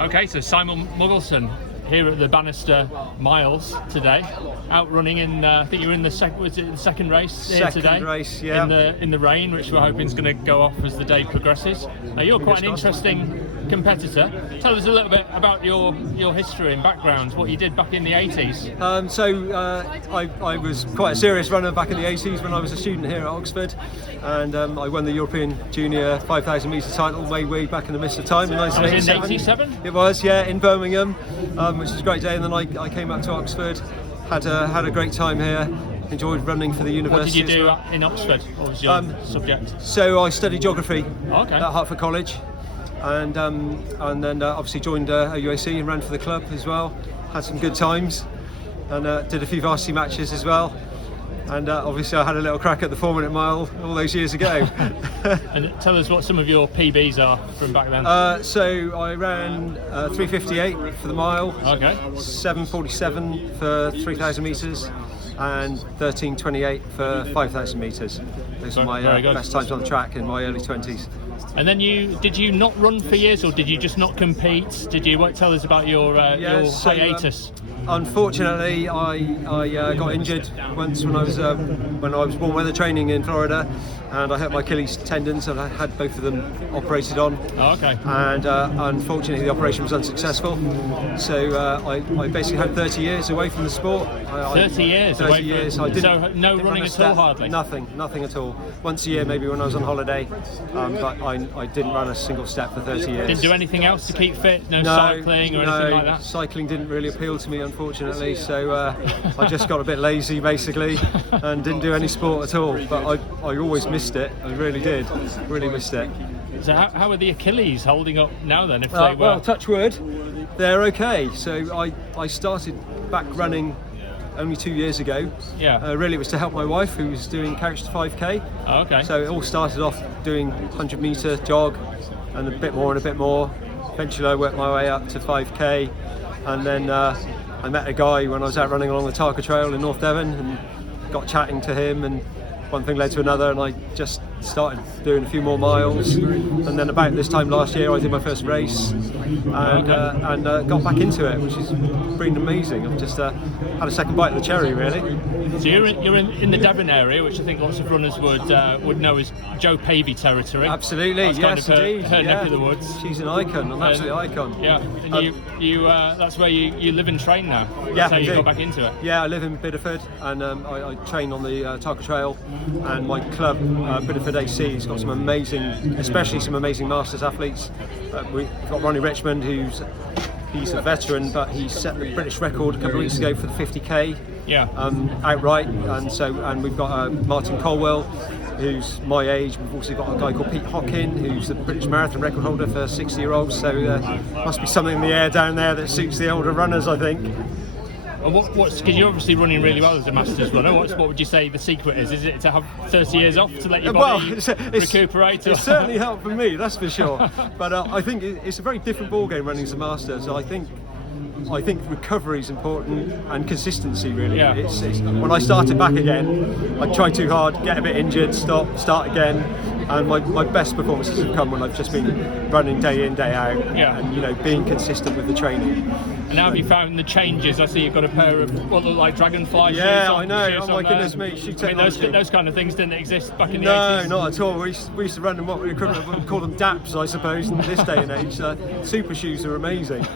Okay, so Simon Mugglestone here at the Bannister Miles today, out running in. I think you're in the second race here today. Second race, yeah. In the rain, which we're hoping is going to go off as the day progresses. Now, you're quite an interesting competitor. Tell us a little bit about your history and background, what you did back in the 80s. I was quite a serious runner back in the 80s when I was a student here at Oxford, and I won the European Junior 5,000 metre title way back in the mist of time in 1987. It was, yeah, in Birmingham, which was a great day. And then I came up to Oxford, had a great time here. Enjoyed running for the university. What did you do in Oxford? What was your subject? So I studied geography at Hertford College, and then obviously joined UAC and ran for the club as well. Had some good times, and did a few varsity matches as well. And obviously I had a little crack at the 4-minute mile all those years ago. And tell us what some of your PBs are from back then. So I ran 3:58 for the mile, 7:47 for 3,000 metres, and 13:28 for 5,000 metres. Those are my best times on the track in my early 20s. And then did you not run for years, or did you just not compete? Did you tell us about your hiatus? Unfortunately, I got injured once when I was warm weather training in Florida, and I hurt my Achilles tendons, and I had both of them operated on. And unfortunately, the operation was unsuccessful. So I basically had 30 years away from the sport. 30 years. 30 years. So no running at all, hardly. Nothing at all. Once a year, maybe when I was on holiday, but I didn't run a single step for 30 years. Didn't do anything else to keep fit? No cycling or anything like that? Cycling didn't really appeal to me, unfortunately, so I just got a bit lazy basically and didn't do any sport at all. But I always missed it. I really did. Really missed it. So how are the Achilles holding up now then? If they were... Well, touch wood, they're okay. So I started back running only 2 years ago. Really, it was to help my wife, who was doing couch to 5k. So it all started off doing 100 metre jog, and a bit more and a bit more. Eventually I worked my way up to 5k, and then I met a guy when I was out running along the Tarka Trail in North Devon, and got chatting to him, and one thing led to another, and I just started doing a few more miles. And then about this time last year I did my first race, and got back into it, which has been amazing. I've just had a second bite of the cherry, really. So you're in the Devon area, which I think lots of runners would know as Joe Pavey territory. Absolutely, yes, indeed. Her neck of the woods. She's an icon, an absolute icon. Yeah, and you that's where you live and train now. That's how you got back into it. Yeah, I live in Bideford, and I train on the Tarka Trail, and my club, Bideford AC, has got some amazing Masters athletes. We've got Ronnie Richmond, he's a veteran, but he set the British record a couple of weeks ago for the 50k. Outright, and we've got Martin Colwell, who's my age. We've also got a guy called Pete Hockin, who's the British marathon record holder for 60-year-olds. So must be something in the air down there that suits the older runners, I think. And because you're obviously running really well as a Masters runner, what would you say the secret is? Is it to have 30 years off to let your body recuperate? It certainly helped for me, that's for sure. But I think it's a very different ballgame running as a Masters. I think recovery is important, and consistency, really. It's when I started back again, I tried too hard, get a bit injured, start again, and my best performances have come when I've just been running day in, day out, and being consistent with the training. And how have you found the changes? I see you've got a pair of what look like dragonfly shoes. Yeah, I know. Oh my goodness me! Those kind of things didn't exist back in the 80s. No, not at all. We used to run them what we call them DAPs, I suppose, in this day and age. Super shoes are amazing,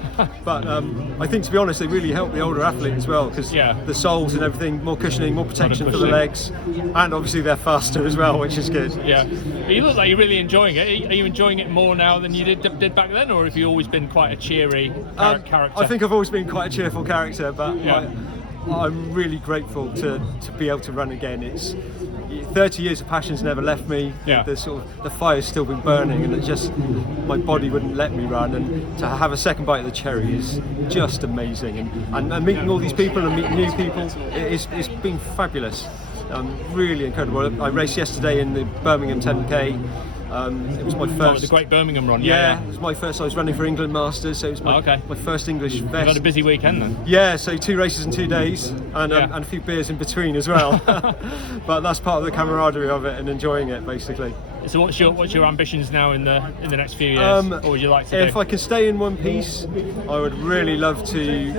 but I think, to be honest, they really help the older athlete as well, because the soles and everything, more cushioning, more protection for the legs, and obviously they're faster as well, which is good. Yeah, but you look like you're really enjoying it. Are you enjoying it more now than you did back then, or have you always been quite a cheery character? I think I've always been quite a cheerful character, but I'm really grateful to be able to run again. It's 30 years of passion's never left me. The fire's still been burning, and it just, my body wouldn't let me run, and to have a second bite of the cherry is just amazing, and meeting all these people and meeting new people, it's been fabulous. Really incredible. I raced yesterday in the Birmingham 10k. It was my first. The Great Birmingham run. Yeah, it was my first. I was running for England Masters, so it was my first English vest. You had a busy weekend then. Yeah, so 2 races in 2 days, and a few beers in between as well. But that's part of the camaraderie of it and enjoying it, basically. So what's your ambitions now in the next few years? What would you like to do? If I can stay in one piece, I would really love to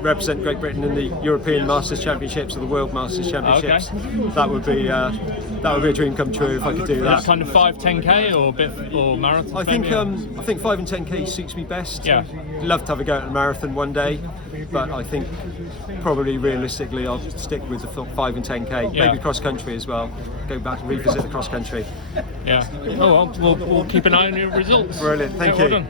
represent Great Britain in the European Masters Championships or the World Masters Championships. Okay. That would be a dream come true if I could do that. Kind of 5-10k or marathon. I think 5 and 10k suits me best. Yeah. Love to have a go at a marathon one day, but I think probably realistically I'll stick with the 5 and 10k. Yeah. Maybe cross country as well. Go back and revisit the cross country. Yeah. Oh well, we'll keep an eye on your results. Brilliant. Thank you. Well done.